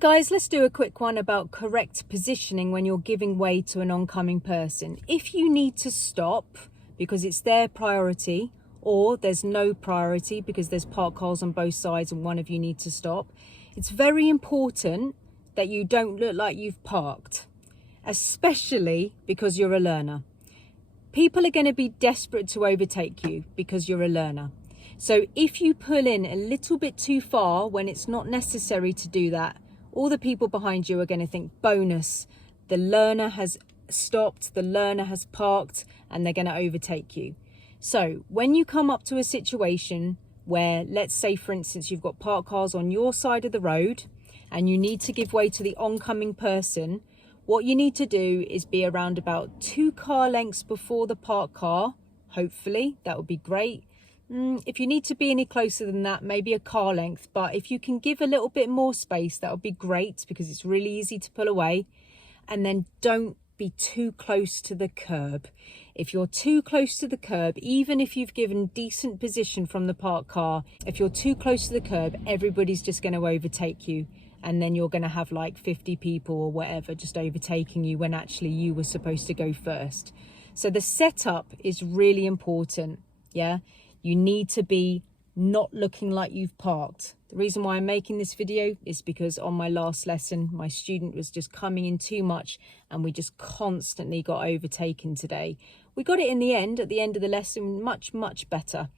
guys, let's do a quick one about correct positioning when you're giving way to an oncoming person. If you need to stop because it's their priority, or there's no priority because there's parked cars on both sides and one of you needs to stop, it's very important that you don't look like you've parked, especially because you're a learner. People are going to be desperate to overtake you because you're a learner. So if you pull in a little bit too far when it's not necessary to do that, all the people behind you are going to think, bonus, the learner has stopped, the learner has parked, and they're going to overtake you. So when you come up to a situation where, let's say, for instance, you've got parked cars on your side of the road and you need to give way to the oncoming person, what you need to do is be around about 2 car lengths before the parked car. Hopefully, that would be great. If you need to be any closer than that, maybe a car length. But if you can give a little bit more space, that would be great because it's really easy to pull away. And then don't be too close to the curb. If you're too close to the curb, even if you've given decent position from the parked car, if you're too close to the curb, everybody's just going to overtake you. And then you're going to have like 50 people or whatever just overtaking you when actually you were supposed to go first. So the setup is really important. Yeah. You need to be not looking like you've parked. The reason why I'm making this video is because on my last lesson, my student was just coming in too much and we just constantly got overtaken today. We got it in the end, at the end of the lesson, much better.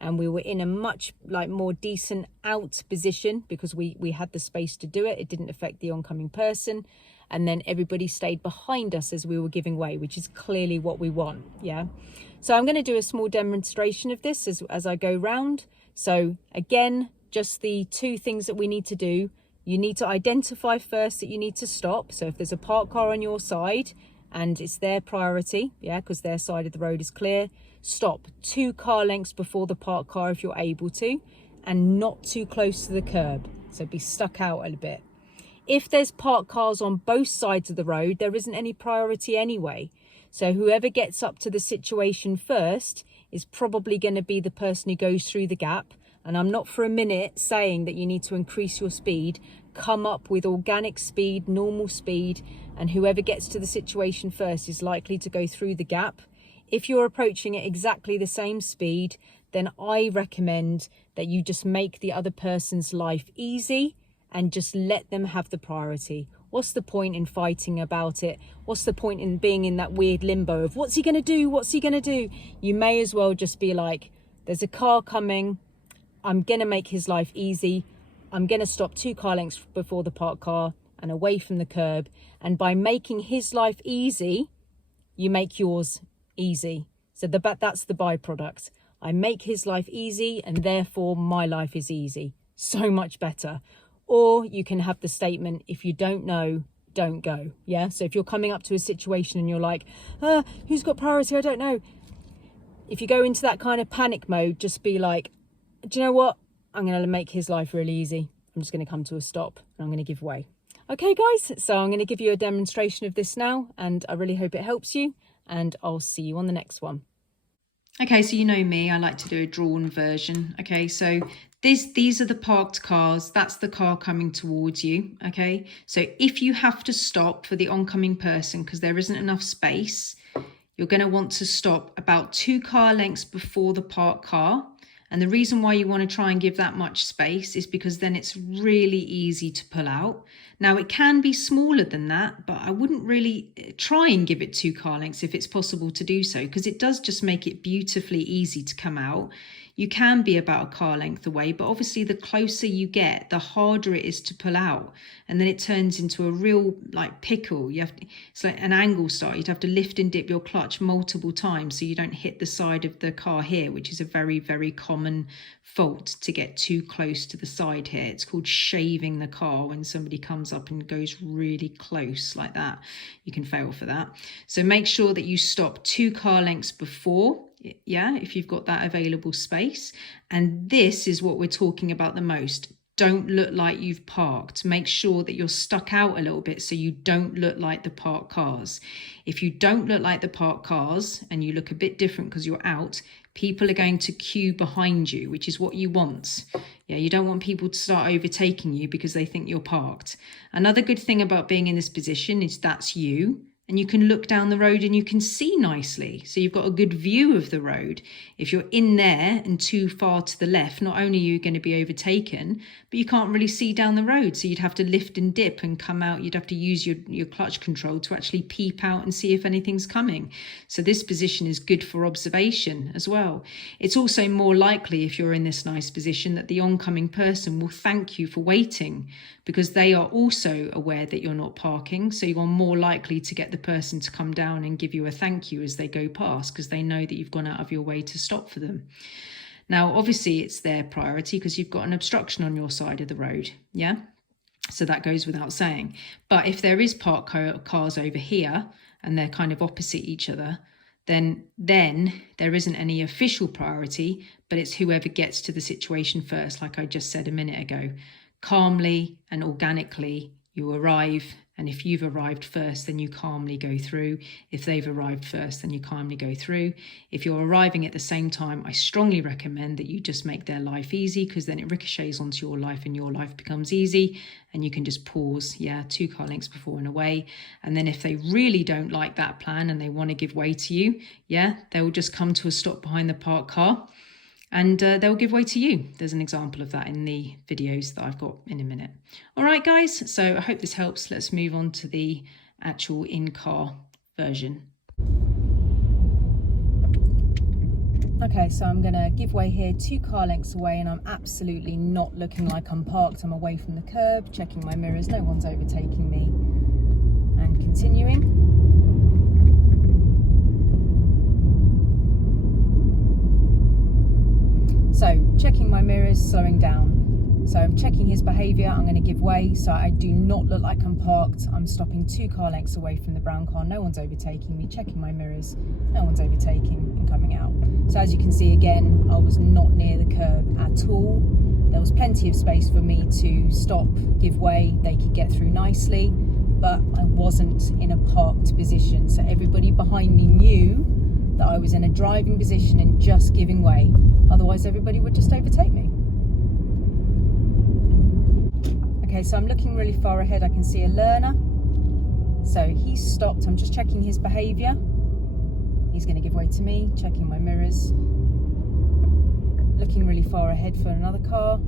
And we were in a much more decent out position because we had the space to do it. It didn't affect the oncoming person. And then everybody stayed behind us as we were giving way, which is clearly what we want. Yeah. So I'm going to do a small demonstration of this as I go round. So again, just the 2 things that we need to do. You need to identify first that you need to stop. So if there's a parked car on your side and it's their priority, yeah, because their side of the road is clear, stop 2 car lengths before the parked car if you're able to, and not too close to the curb. So be stuck out a bit. If there's parked cars on both sides of the road, there isn't any priority anyway. So whoever gets up to the situation first is probably going to be the person who goes through the gap. And I'm not for a minute saying that you need to increase your speed. Come up with organic speed, normal speed, and whoever gets to the situation first is likely to go through the gap. If you're approaching at exactly the same speed, then I recommend that you just make the other person's life easy and just let them have the priority. What's the point in fighting about it? What's the point in being in that weird limbo of what's he going to do? What's he going to do? You may as well just be like, there's a car coming. I'm going to make his life easy. I'm going to stop 2 car lengths before the parked car and away from the curb. And by making his life easy, you make yours easy. So that's the byproduct. I make his life easy and therefore my life is easy. So much better. Or you can have the statement, if you don't know, don't go. Yeah. So if you're coming up to a situation and you're like, who's got priority? I don't know. If you go into that kind of panic mode, just be like, do you know what? I'm going to make his life really easy. I'm just going to come to a stop and I'm going to give way. Okay, guys. So I'm going to give you a demonstration of this now, and I really hope it helps you, and I'll see you on the next one. Okay, so you know me, I like to do a drawn version. Okay, so these are the parked cars. That's the car coming towards you. Okay, so if you have to stop for the oncoming person because there isn't enough space, you're going to want to stop about 2 car lengths before the parked car. And the reason why you want to try and give that much space is because then it's really easy to pull out. Now, it can be smaller than that, but I wouldn't really try and give it 2 car lengths if it's possible to do so, because it does just make it beautifully easy to come out. You can be about a car length away, but obviously the closer you get, the harder it is to pull out. And then it turns into a real pickle. It's like an angle start. You'd have to lift and dip your clutch multiple times so you don't hit the side of the car here, which is a very, very common fault, to get too close to the side here. It's called shaving the car when somebody comes up and goes really close like that. You can fail for that. So make sure that you stop 2 car lengths before. Yeah, if you've got that available space. And this is what we're talking about the most. don't look like you've parked. Make sure that you're stuck out a little bit so you don't look like the parked cars. If you don't look like the parked cars and you look a bit different because you're out, people are going to queue behind you, which is what you want. Yeah, you don't want people to start overtaking you because they think you're parked. Another good thing about being in this position is that's you. And you can look down the road and you can see nicely. So you've got a good view of the road. If you're in there and too far to the left, not only are you going to be overtaken, but you can't really see down the road. So you'd have to lift and dip and come out. You'd have to use your clutch control to actually peep out and see if anything's coming. So this position is good for observation as well. It's also more likely, if you're in this nice position, that the oncoming person will thank you for waiting, because they are also aware that you're not parking. So you're more likely to get the person to come down and give you a thank you as they go past, because they know that you've gone out of your way to stop for them. Now, obviously, it's their priority because you've got an obstruction on your side of the road. Yeah. So that goes without saying. But if there is parked cars over here and they're kind of opposite each other, then there isn't any official priority, but it's whoever gets to the situation first, like I just said a minute ago. Calmly and organically, you arrive, and if you've arrived first, then you calmly go through. If they've arrived first, then you calmly go through. If you're arriving at the same time, I strongly recommend that you just make their life easy, because then it ricochets onto your life and your life becomes easy, and you can just pause, 2 car lengths before and away. And then if they really don't like that plan and they want to give way to you, they will just come to a stop behind the parked car, and they'll give way to you. There's an example of that in the videos that I've got in a minute. All right, guys, so I hope this helps. Let's move on to the actual in-car version. Okay, so I'm going to give way here 2 car lengths away, and I'm absolutely not looking like I'm parked. I'm away from the curb, checking my mirrors, no one's overtaking me, and continuing. So checking my mirrors, slowing down. So I'm checking his behaviour, I'm going to give way, so I do not look like I'm parked. I'm stopping 2 car lengths away from the brown car, no one's overtaking me, checking my mirrors, no one's overtaking, and coming out. So as you can see again, I was not near the curb at all. There was plenty of space for me to stop, give way, they could get through nicely, but I wasn't in a parked position. So everybody behind me knew that I was in a driving position and just giving way. Otherwise, everybody would just overtake me. Okay, so I'm looking really far ahead. I can see a learner. So he's stopped. I'm just checking his behaviour. He's going to give way to me, checking my mirrors. Looking really far ahead for another car.